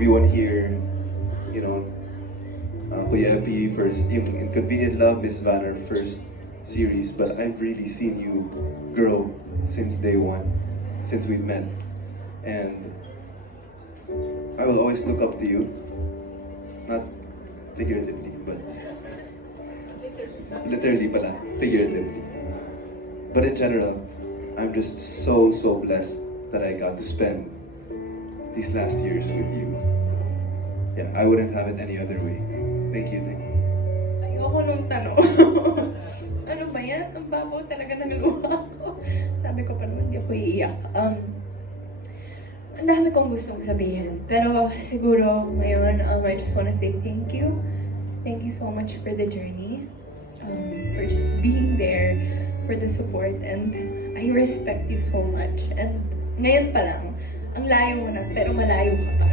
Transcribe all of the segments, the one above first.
everyone here, you know, Kuya Epi, first, yung Inconvenient Love, Miss Vanner, first series, but I've really seen you grow since day one, since we've met. And I will always look up to you, not figuratively, but literally pala, figuratively. But in general, I'm just so blessed that I got to spend these last years with you. Yeah, I wouldn't have it any other way. Thank you, thank you. Ayoko nung tanong. Ano ba yan? Ang babaw talaga ng luha ko. Sabi ko pa naman, hindi ako iiyak. Ang dami kong gustong sabihin. Pero siguro ngayon, I just wanna say thank you. Thank you so much for the journey. For just being there, for the support, and I respect you so much. And ngayon pa lang, ang layo mo na, pero malayo ka pa.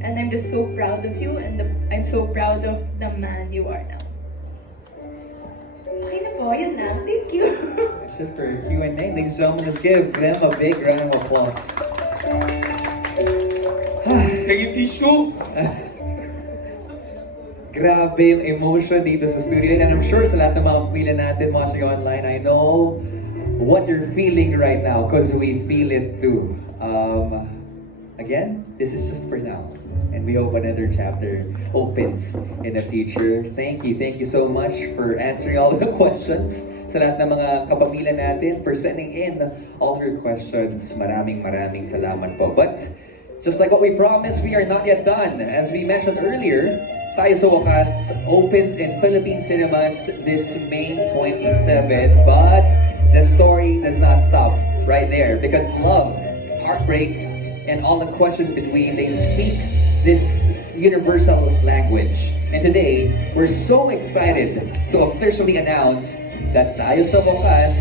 And I'm just so proud of you, and I'm so proud of the man you are now. Okay na po, yun lang. Thank you. That's it for Q&A. Ladies and gentlemen, let's give them a big round of applause. Naging tissue! Grabe yung emotion dito sa studio. And I'm sure sa lahat ng mga pamilya natin watching online, I know what you're feeling right now because we feel it too. Again, this is just for now. And we hope another chapter opens in the future. Thank you so much for answering all the questions. Sa lahat ng mga kapamilya natin, for sending in all your questions. Maraming salamat po. But, just like what we promised, we are not yet done. As we mentioned earlier, Tayo sa Wakas opens in Philippine cinemas this May 27. But, the story does not stop right there. Because love, heartbreak, and all the questions between, they speak this universal language. And today, we're so excited to officially announce that Tayo sa Wakas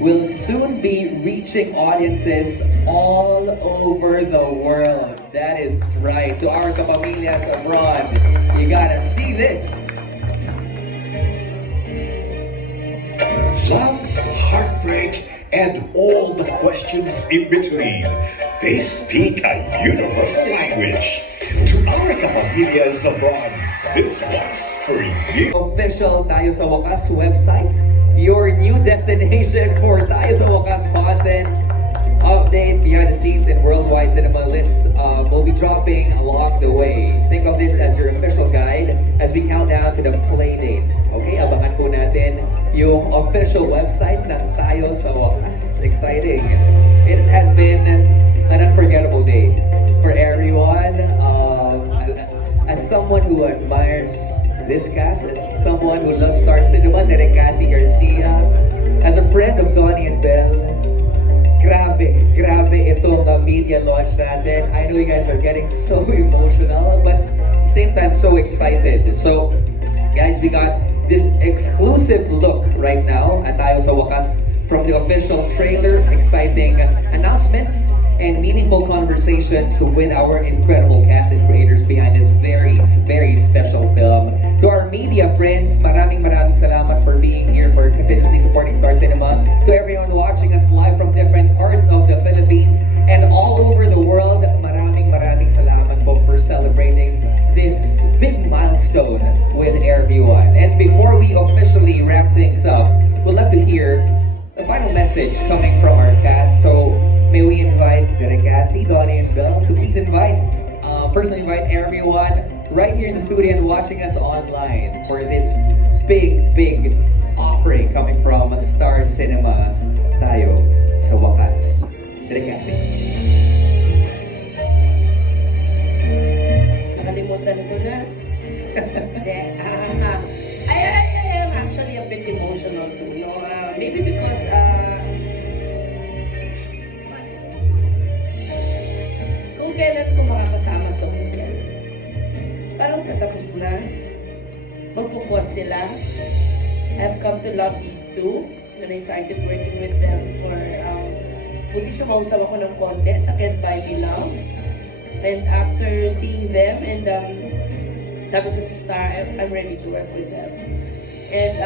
will soon be reaching audiences all over the world. That is right. To our kapamilyas abroad, you gotta see this. Love, heartbreak, and all the questions in between. They speak a universal language. To our kapamilyas abroad, this one's for you. Official Tayo sa Wakas website, your new destination for Tayo sa Wakas content, update, behind the scenes, and worldwide cinema list will be dropping along the way. Think of this as your official guide as we count down to the play date. Okay, abangan po natin yung official website ng Tayo sa Wakas. Exciting. It has been an unforgettable day for everyone. As someone who admires this cast, as someone who loves Star Cinema, Direk Cathy Garcia, as a friend of Donnie and Belle, grabe itong media launch natin. I know you guys are getting so emotional, but at the same time, so excited. So, guys, we got this exclusive look right now at Tayo sa Wakas from the official trailer, exciting announcements, and meaningful conversations with our incredible cast and creators behind this very special film. To our media friends, maraming salamat for being here, for continuously supporting Star Cinema. To everyone watching us live from different parts of the Philippines and all over the world, maraming salamat po for celebrating this big milestone with everyone. And before we officially wrap things up, we'd love to hear the final message coming from our cast. So, may we invite Direk Cathy, Donnie, and Belle to please personally invite everyone right here in the studio and watching us online for this big offering coming from Star Cinema, Tayo sa Wakas. Direk Cathy. Nakalimutan ko na. I am actually a bit emotional too, no? Maybe because kung kailan ko makakasama tong yan, parang tatapos na. Magpupuas sila. I've come to love these two when I started working with them for buti sumausaw ako ng konti sa Can't Buy Me Love. And after seeing them and sabi ko sa Star, I'm ready to work with them. And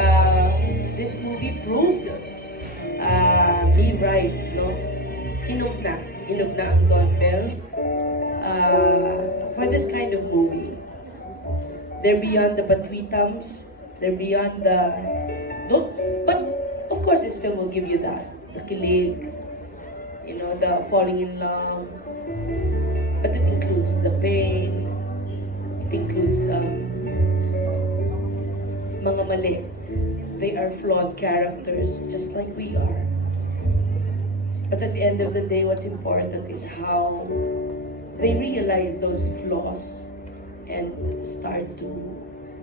this movie proved me right, no? Hinog na ang Don Bell. this kind of movie. They're beyond the batwitams. They're beyond the don't. But of course, this film will give you that the kilig, you know, the falling in love. But it includes the pain. It includes mga mali. They are flawed characters, just like we are. But at the end of the day, what's important is how they realize those flaws and start to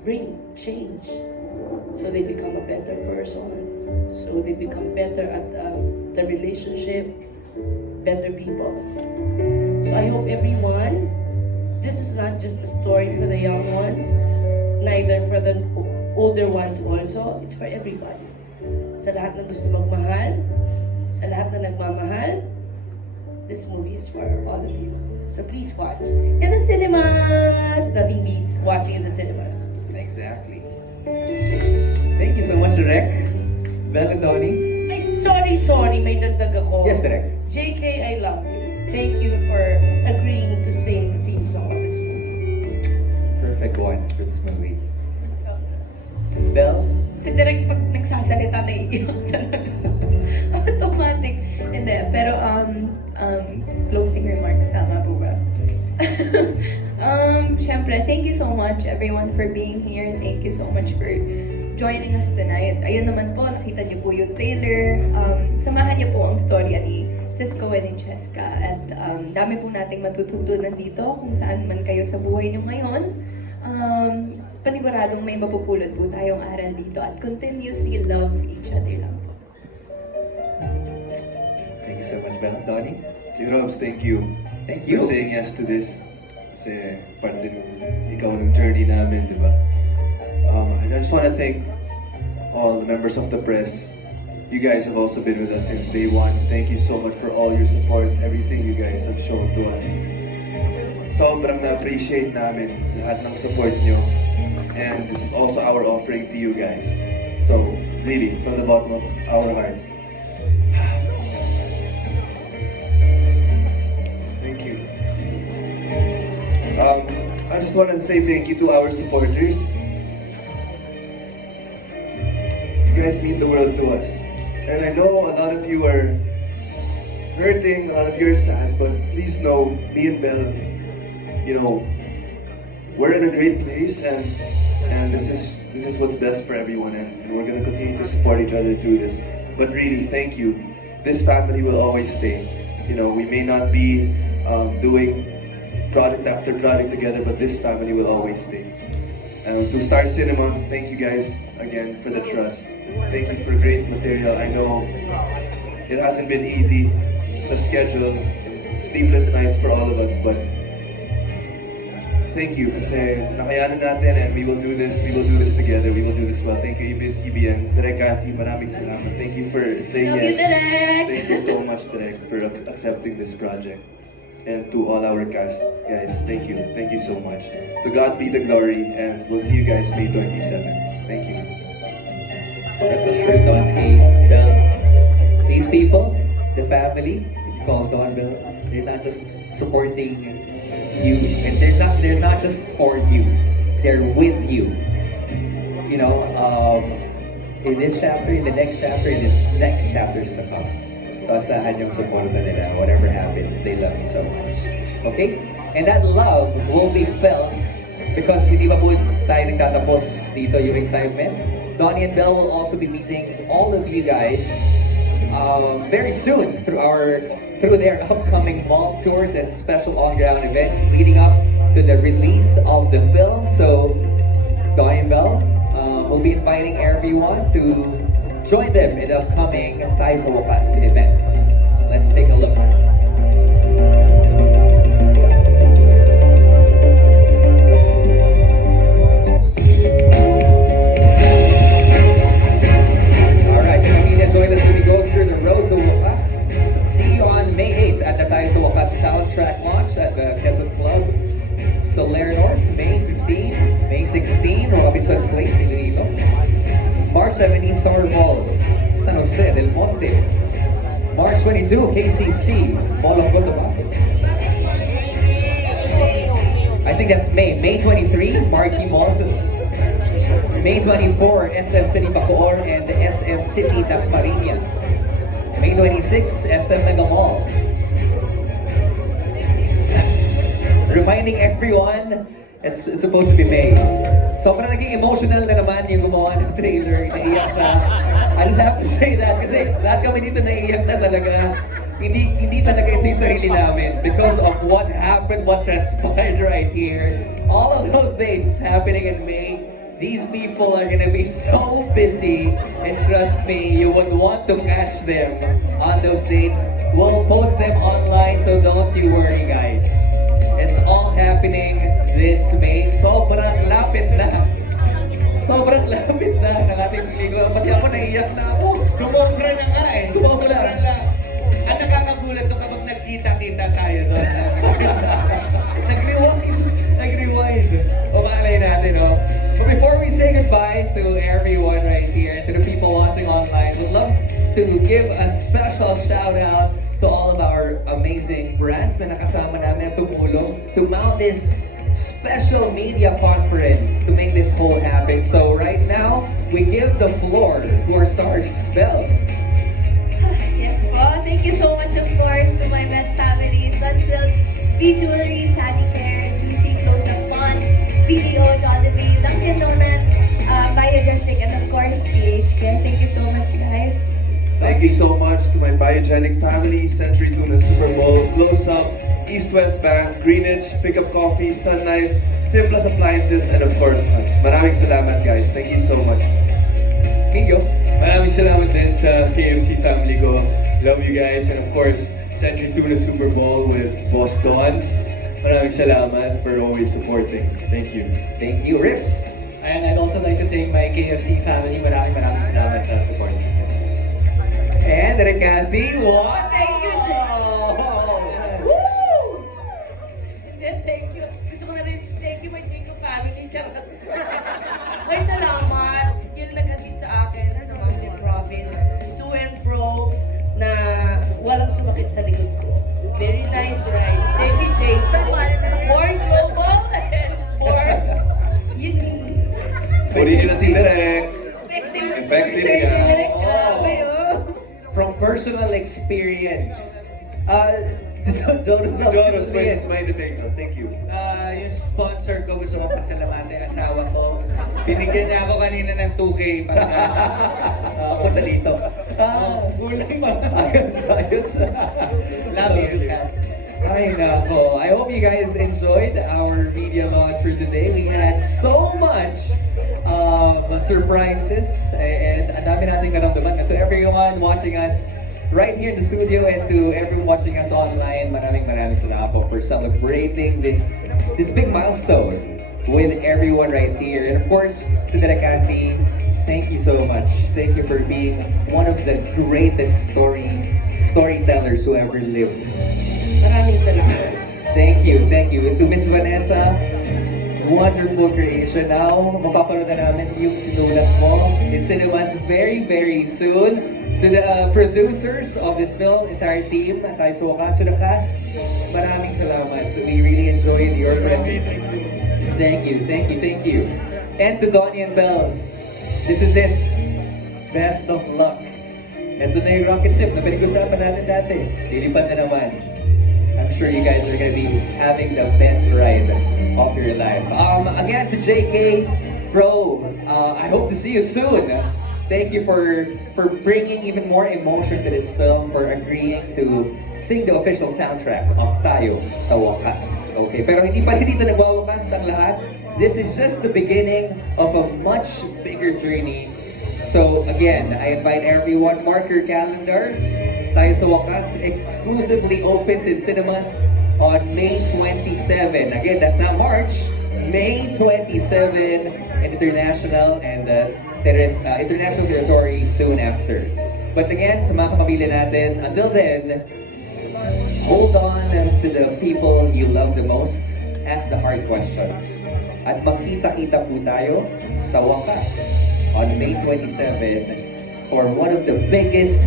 bring change. So they become a better person. So they become better at the relationship, better people. So I hope everyone, this is not just a story for the young ones, neither for the older ones also, it's for everybody. Sa lahat na gusto magmahal, sa lahat na nagmamahal, this movie is for all of you. So please watch in the cinemas. Nothing beats watching in the cinemas. Exactly. Thank you so much, Direk. Bel and Donnie. Ay, sorry, may dagdag ako. Yes, Direk. JK, I love you. Thank you for agreeing to sing the theme song of this movie. Perfect one for this movie. Bel? Si Direk pag nagsasalita, naiiyak talaga. Automatic. Hindi, pero closing remarks, tama po ba? Syempre, thank you so much everyone for being here. Thank you so much for joining us tonight. Ayun naman po, nakita niyo po yung trailer. Samahan niyo po ang storya ni Cisco and ni Cheska. At dami po nating matututunan dito kung saan man kayo sa buhay niyo ngayon. Paniguradong may mapupulot po tayong aral dito at continuously love each other lang po. Thank you so much, Bel and Donnie. Hey Robs, thank you. Thank For you. saying yes to this. Kasi part din ikaw ng journey namin, di ba? I just want to thank all the members of the press. You guys have also been with us since day one. Thank you so much for all your support, everything you guys have shown to us. Sobrang na-appreciate namin lahat ng support nyo. And this is also our offering to you guys. So, really, from the bottom of our hearts, thank you. I just want to say thank you to our supporters. You guys mean the world to us. And I know a lot of you are hurting, a lot of you are sad, but please know, me and Bel, you know, we're in a great place, and this is what's best for everyone, and we're gonna continue to support each other through this. But really, thank you. This family will always stay. You know, we may not be doing product after product together, but this family will always stay. To Star Cinema, thank you guys again for the trust. Thank you for great material. I know it hasn't been easy to schedule sleepless nights for all of us, but thank you kasi nakayanan natin, and we will do this together, we will do this well. Thank you, ABS-CBN, Direk Cathy, maraming salamat. Thank you for saying Love you, yes. Direk! Thank you so much, Direk, for accepting this project. And to all our cast, guys, thank you so much. To God be the glory, and we'll see you guys May 27. Thank you. Rest assured, Donsky, Bel, these people, the family, called Don Bel, they're not just supporting you, and they're not just for you, they're with you. You know, in this chapter, in the next chapter, in the next chapters to come. So asahan yung support na nila, whatever happens, they love you so much. Okay? And that love will be felt because hindi ba po tayo nagtatapos dito yung excitement? Donnie and Bel will also be meeting all of you guys very soon through their upcoming mall tours and special on-ground events leading up to the release of the film. So Donnie and Bel will be inviting everyone to join them in the upcoming Tayo sa Wakas events. Let's take a look. Alright, Camila, join us as we go through the road to Wakas. See you on May 8th at the Tayo sa Wakas soundtrack launch at the Quezon Club. Soler North, May 15, May 16, Robinson's Place, Iloilo. March 17, Star Mall, San Jose del Monte. March 22, KCC, Mall of Cotabato. I think think that's May 23, Marquee Mall. May 24, SM City Bacoor and the SM City Dasmariñas. May 26, SM Mega Mall. Reminding everyone, it's supposed to be May. Sobrang naging emotional na naman yung gumawa ng trailer. Naiyak siya. I just have to say that kasi lahat kami dito naiyak na talaga. Hindi talaga ito yung sarili namin because of what happened, what transpired right here. All of those dates happening in May, these people are gonna be so busy, and trust me, you would want to catch them on those dates. We'll post them online, so don't you worry, guys. It's all happening this May. Sobrang lapit na. Sobrang lapit na ng ating pelikula. Pati ako naiyak na ako. Sumobra na nga eh. Sumobra. Ang nakakagulat to kapag nagkita-kita tayo doon. Nag-rewind. O maalay natin, no? But before we say goodbye to everyone right here and to the people watching online, we'd love to give a special shout out to all of our amazing brands na nakasama namin at tumulong to mount this special media conference to make this whole happen. So right now, we give the floor to our stars, Belle. Yes po. Thank you so much, of course, to my best family, Sunsilk, B-Jewelry, Sadie Care, Juicy Close-Up Fonts, BDO, Jollibee, Dunkin' Donuts, Biogesic, and of course, PHK. Thank you so much, guys. Thank you so much to my biogenic family, Century Tuna Super Bowl, Close Up, East West Bank, Greenwich, Pickup Coffee, Sun Life, Simplest Appliances, and of course, Hunts. Maraming salamat, guys. Thank you so much. Mingyo. Maraming salamat din sa KFC family ko. Love you guys. And of course, Century Tuna Super Bowl with Boss Dons. Maraming salamat for always supporting. Thank you. Thank you, Rips. And I'd also like to thank my KFC family. Maraming salamat sa support. And Recathy, what? Thank you, Woo! Thank you. Gusto ko na rin, thank you my Jacob family. Charot. May salamat. Yung nag-atid sa akin sa Mountain Province. To and fro na walang sumakit sa likod ko. Very nice ride. Thank you, Jacob. More global and more unique. Purihin na si Direk. Effective. Effective Sir yan. Derek, grabe, oh. From personal experience, Jonas Jonas, may detail. Thank you. Yung sponsor ko, gusto ko pasalamatan yung asawa ko. Binigyan niya ako kanina ng 2K para Punta dito. kulang ba? Ayos. Love you, Kat. Ay nako. I hope you guys enjoyed our media launch for today. We had so much surprises and ang dami nating naramdaman. And to everyone watching us right here in the studio and to everyone watching us online, maraming salamat po for celebrating this big milestone with everyone right here. And of course, to Derekati, thank you so much. Thank you for being one of the greatest storytellers who ever lived. Maraming salamat. Thank you. And to Miss Vanessa, wonderful creation. Now, mapapanood na namin yung sinulat mo in cinemas very, very soon. To the producers of this film, entire team, at tayo sa wakas, to the cast, maraming salamat. We really enjoyed your presence. Thank you. And to Donnie and Belle, this is it. Best of luck. Ito na yung rocket ship na pinag-usapan natin dati. Lilipad na naman. I'm sure you guys are gonna be having the best ride of your life. Again, to JK, bro, I hope to see you soon. Thank you for bringing even more emotion to this film, for agreeing to sing the official soundtrack of Tayo sa Wakas. Okay, pero hindi pa dito nagwawakas ang lahat. This is just the beginning of a much bigger journey. So again, I invite everyone, mark your calendars. Tayo sa Wakas exclusively opens in cinemas on May 27. Again, that's not March. May 27 in international and international territory soon after. But again, sa mga kapamilya natin, until then, hold on to the people you love the most. Ask the hard questions. At magkita-kita po tayo sa Wakas on May 27 for one of the biggest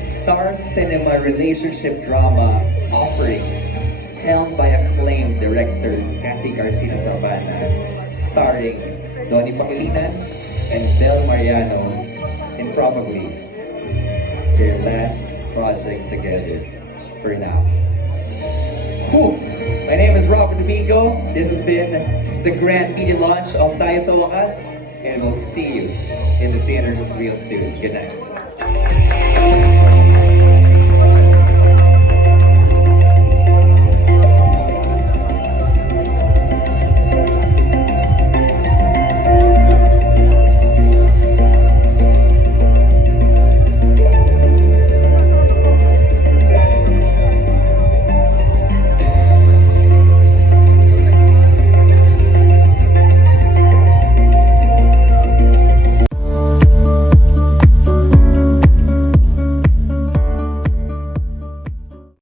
Star Cinema relationship drama offerings helmed by acclaimed director Cathy Garcia Sabana, starring Donnie Pangilinan and Del Mariano in probably their last project together for now. Whew. My name is Robert Domingo. This has been the grand media launch of Tayo sa Wakas, and we'll see you in the theaters real soon. Good night.